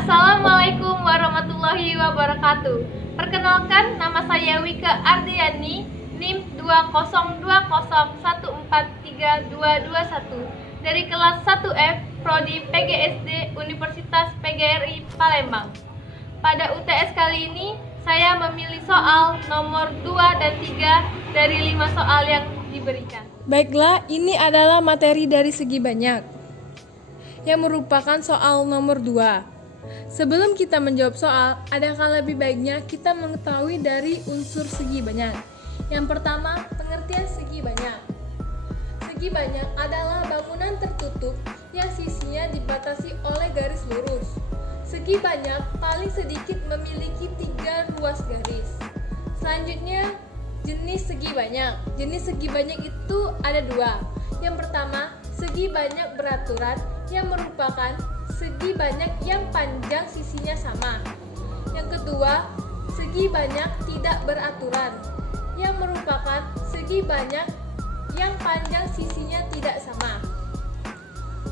Assalamualaikum warahmatullahi wabarakatuh. Perkenalkan, nama saya Wika Ardiani, NIM 20201432221 dari kelas 1F Prodi PGSD Universitas PGRI Palembang. Pada UTS kali ini, saya memilih soal nomor 2 dan 3 dari 5 soal yang diberikan. Baiklah, ini adalah materi dari segi banyak yang merupakan soal nomor 2. Sebelum kita menjawab soal, adakah lebih baiknya kita mengetahui dari unsur segi banyak. Yang pertama, pengertian segi banyak. Segi banyak adalah bangunan tertutup yang sisinya dibatasi oleh garis lurus. Segi banyak paling sedikit memiliki 3 ruas garis. Selanjutnya, jenis segi banyak. Jenis segi banyak itu ada 2. Yang pertama, segi banyak beraturan yang merupakan segi banyak yang panjang sisinya sama. Yang kedua, segi banyak tidak beraturan yang merupakan segi banyak yang panjang sisinya tidak sama.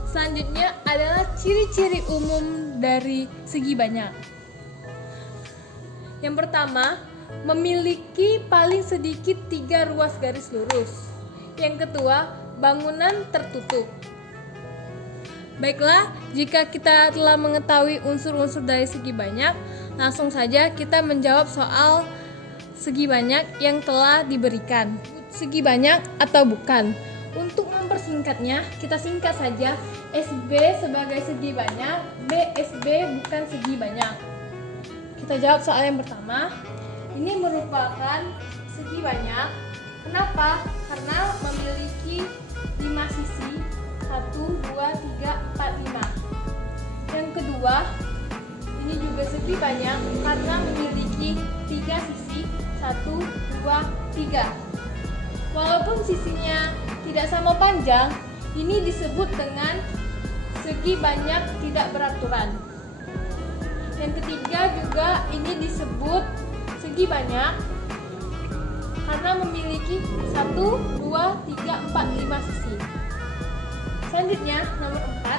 Selanjutnya adalah ciri-ciri umum dari segi banyak. Yang pertama, memiliki paling sedikit 3 ruas garis lurus. Yang kedua, bangunan tertutup. Baiklah, jika kita telah mengetahui unsur-unsur dari segi banyak, langsung saja kita menjawab soal segi banyak yang telah diberikan. Segi banyak atau bukan? Untuk mempersingkatnya, kita singkat saja SB sebagai segi banyak, BSB bukan segi banyak. Kita jawab soal yang pertama. Ini merupakan segi banyak. Kenapa? Karena memiliki 5 sisi. 1, 2, 3, 4, 5. Yang kedua, ini juga segi banyak karena memiliki 3 sisi. 1, 2, 3. Walaupun sisinya tidak sama panjang, ini disebut dengan segi banyak tidak beraturan. Yang ketiga juga ini disebut segi banyak karena memiliki 1, 2, 3, 4, 5 sisi. Selanjutnya, nomor 4,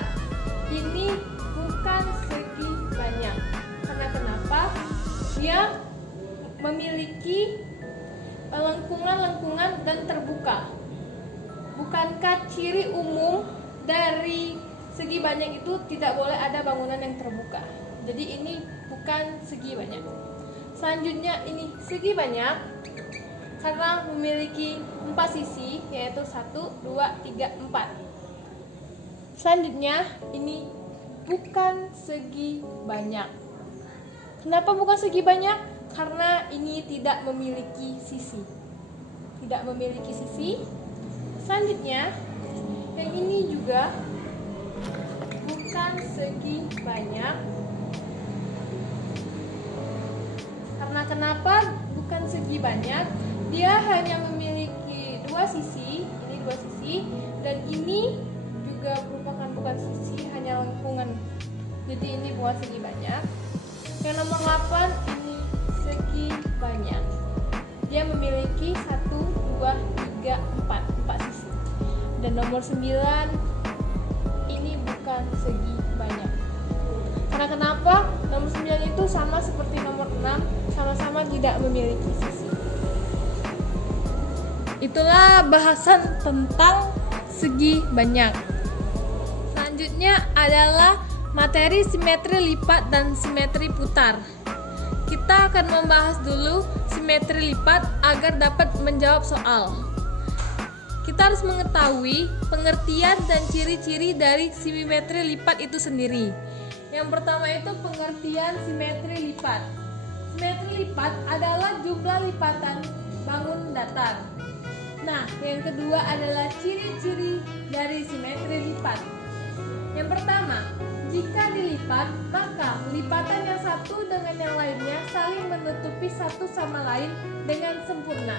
ini bukan segi banyak. Karena kenapa? Dia memiliki lengkungan-lengkungan dan terbuka. Bukankah ciri umum dari segi banyak itu tidak boleh ada bangunan yang terbuka? Jadi ini bukan segi banyak. Selanjutnya, ini segi banyak karena memiliki 4 sisi, yaitu 1, 2, 3, 4. Selanjutnya, ini bukan segi banyak. Kenapa bukan segi banyak? Karena ini tidak memiliki sisi. Tidak memiliki sisi. Selanjutnya, yang ini juga bukan segi banyak. Karena kenapa bukan segi banyak? Dia hanya memiliki 2 sisi. Ini 2 sisi. Dan ini juga merupakan bukan sisi, hanya lengkungan. Jadi ini bukan segi banyak. Yang nomor 8, ini segi banyak. Dia memiliki 1, 2, 3, 4 sisi. Dan nomor 9, ini bukan segi banyak. Karena kenapa? Nomor 9 itu sama seperti nomor 6, sama-sama tidak memiliki sisi. Itulah bahasan tentang segi banyak. Selanjutnya adalah materi simetri lipat dan simetri putar. Kita akan membahas dulu simetri lipat agar dapat menjawab soal. Kita harus mengetahui pengertian dan ciri-ciri dari simetri lipat itu sendiri. Yang pertama itu pengertian simetri lipat. Simetri lipat adalah jumlah lipatan bangun datar. Nah, yang kedua adalah ciri-ciri dari simetri lipat. Yang pertama, jika dilipat, maka lipatan yang satu dengan yang lainnya saling menutupi satu sama lain dengan sempurna.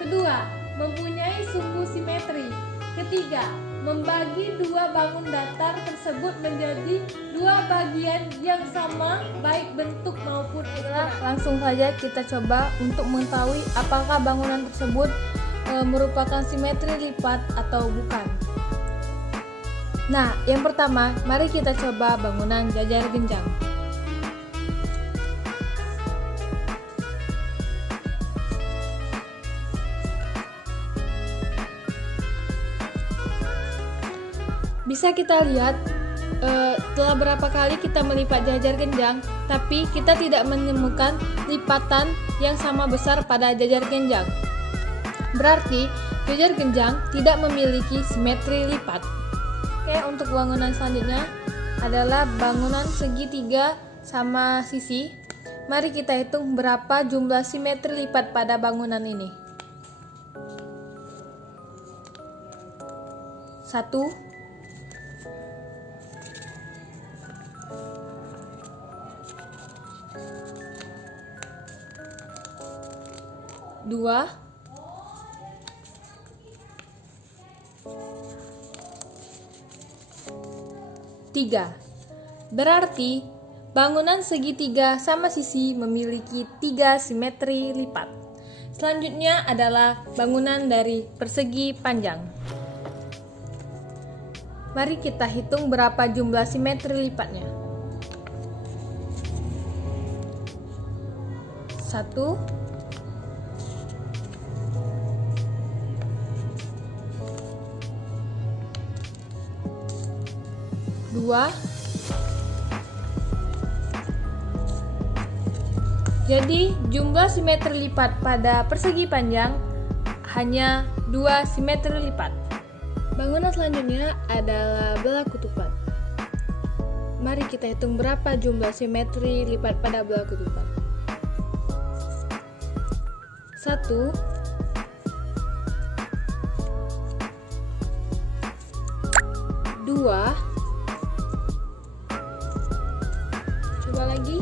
Kedua, mempunyai sumbu simetri. Ketiga, membagi 2 bangun datar tersebut menjadi 2 bagian yang sama baik bentuk maupun ukuran. Langsung saja kita coba untuk mengetahui apakah bangunan tersebut merupakan simetri lipat atau bukan. Nah, yang pertama, mari kita coba bangunan jajar genjang. Bisa kita lihat telah berapa kali kita melipat jajar genjang, tapi kita tidak menemukan lipatan yang sama besar pada jajar genjang. Berarti jajar genjang tidak memiliki simetri lipat. Oke, untuk bangunan selanjutnya adalah bangunan segitiga sama sisi. Mari kita hitung berapa jumlah simetri lipat pada bangunan ini. 1, 2, 3. Berarti bangunan segitiga sama sisi memiliki 3 simetri lipat. Selanjutnya adalah bangunan dari persegi panjang. Mari kita hitung berapa jumlah simetri lipatnya. 1, 2. Jadi jumlah simetri lipat pada persegi panjang hanya 2 simetri lipat. Bangunan selanjutnya adalah belah ketupat. Mari kita hitung berapa jumlah simetri lipat pada belah ketupat. 1, 2. Coba lagi.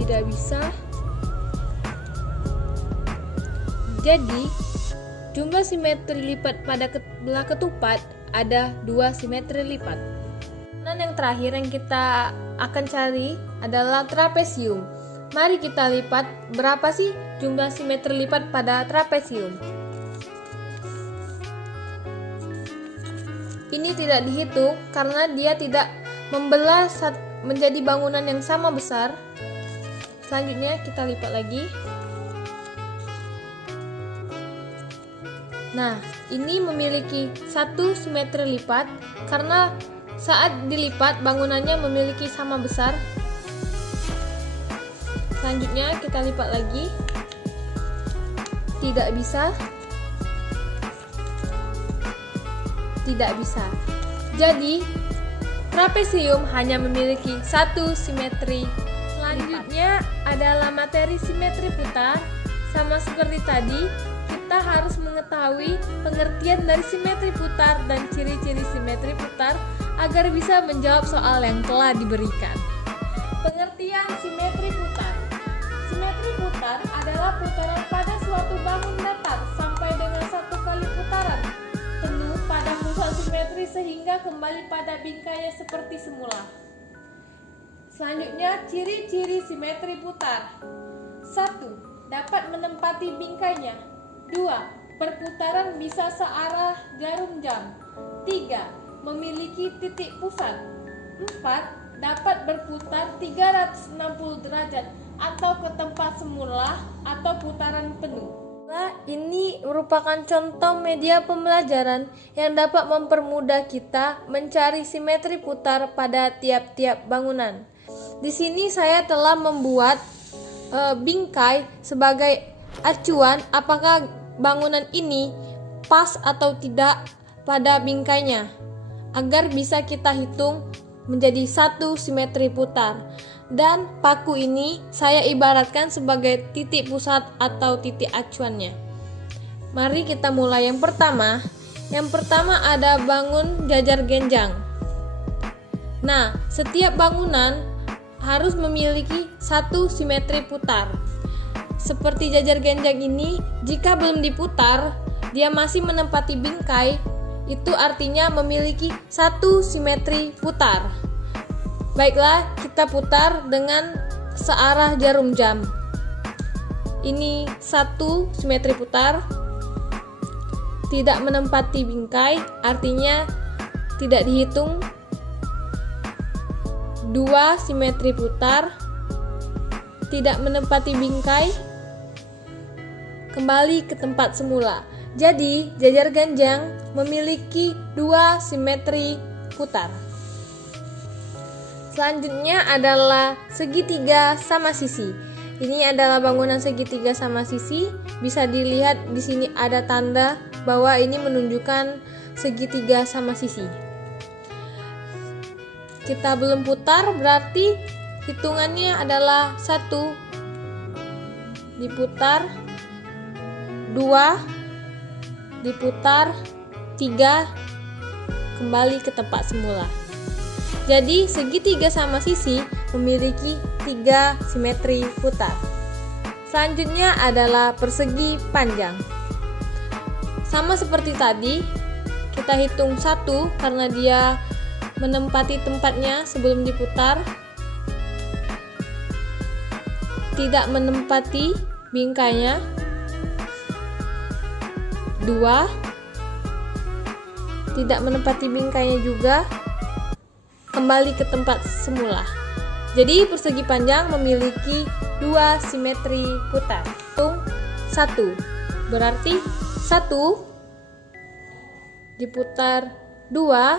Tidak bisa. Jadi, jumlah simetri lipat pada belah ketupat ada 2 simetri lipat. Dan yang terakhir yang kita akan cari adalah trapesium. Mari kita lipat berapa sih jumlah simetri lipat pada trapesium. Ini tidak dihitung karena dia tidak membelah menjadi bangunan yang sama besar. Selanjutnya kita lipat lagi. Nah, ini memiliki 1 simetri lipat karena saat dilipat bangunannya memiliki sama besar. Selanjutnya kita lipat lagi. Tidak bisa. Tidak bisa. Jadi, trapesium hanya memiliki 1 simetri. Selanjutnya adalah materi simetri putar. Sama seperti tadi, kita harus mengetahui pengertian dari simetri putar dan ciri-ciri simetri putar agar bisa menjawab soal yang telah diberikan. Pengertian simetri putar. Simetri putar adalah putaran pada suatu bangun datar sampai dengan 1 kali putaran penuh pada pusat simetri sehingga kembali pada bingkainya seperti semula. Selanjutnya, ciri-ciri simetri putar. 1. Dapat menempati bingkainya. 2. Perputaran bisa searah jarum jam. 3. Memiliki titik pusat. 4. Dapat berputar 360 derajat atau ke tempat semula atau putaran penuh. Ini merupakan contoh media pembelajaran yang dapat mempermudah kita mencari simetri putar pada tiap-tiap bangunan. Di sini saya telah membuat bingkai sebagai acuan apakah bangunan ini pas atau tidak pada bingkainya, agar bisa kita hitung menjadi 1 simetri putar. Dan paku ini saya ibaratkan sebagai titik pusat atau titik acuannya. Mari kita mulai yang pertama. Yang pertama ada bangun jajar genjang. Nah, setiap bangunan harus memiliki 1 simetri putar. Seperti jajar genjang ini, jika belum diputar, dia masih menempati bingkai, itu artinya memiliki 1 simetri putar. Baiklah, kita putar dengan searah jarum jam. Ini 1 simetri putar. Tidak menempati bingkai, artinya tidak dihitung. 2 simetri putar. Tidak menempati bingkai. Kembali ke tempat semula. Jadi, jajar ganjang memiliki 2 simetri putar. Selanjutnya adalah segitiga sama sisi. Ini adalah bangunan segitiga sama sisi. Bisa dilihat di sini ada tanda bahwa ini menunjukkan segitiga sama sisi. Kita belum putar, berarti hitungannya adalah 1 diputar, 2 diputar, 3 kembali ke tempat semula. Jadi segitiga sama sisi memiliki 3 simetri putar. Selanjutnya adalah persegi panjang. Sama seperti tadi, kita hitung 1 karena dia menempati tempatnya sebelum diputar, tidak menempati bingkainya. 2 tidak menempati bingkainya juga, kembali ke tempat semula. Jadi persegi panjang memiliki 2 simetri putar. Hitung 1 berarti 1 diputar, 2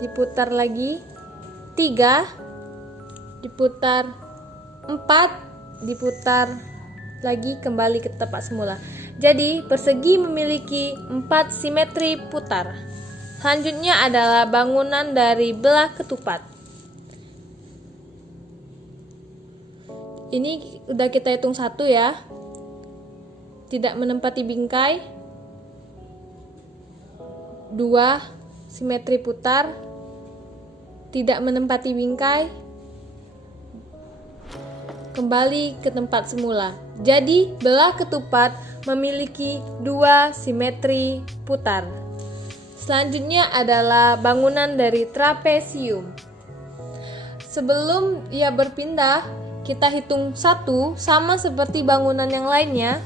diputar lagi, 3 diputar, 4 diputar lagi, kembali ke tempat semula. Jadi persegi memiliki 4 simetri putar. Selanjutnya adalah bangunan dari belah ketupat. Ini udah kita hitung 1 ya. Tidak menempati bingkai, 2 simetri putar, tidak menempati bingkai, kembali ke tempat semula. Jadi belah ketupat memiliki 2 simetri putar. Selanjutnya adalah bangunan dari trapesium. Sebelum ia berpindah, kita hitung 1 sama seperti bangunan yang lainnya.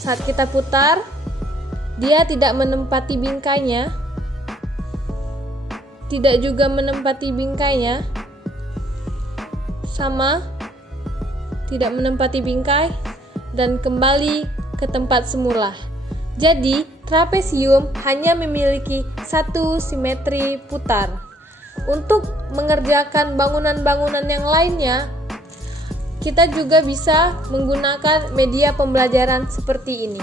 Saat kita putar, dia tidak menempati bingkainya, tidak juga menempati bingkainya, sama, tidak menempati bingkai, dan kembali ke tempat semula. Jadi, trapesium hanya memiliki 1 simetri putar. Untuk mengerjakan bangunan-bangunan yang lainnya, kita juga bisa menggunakan media pembelajaran seperti ini.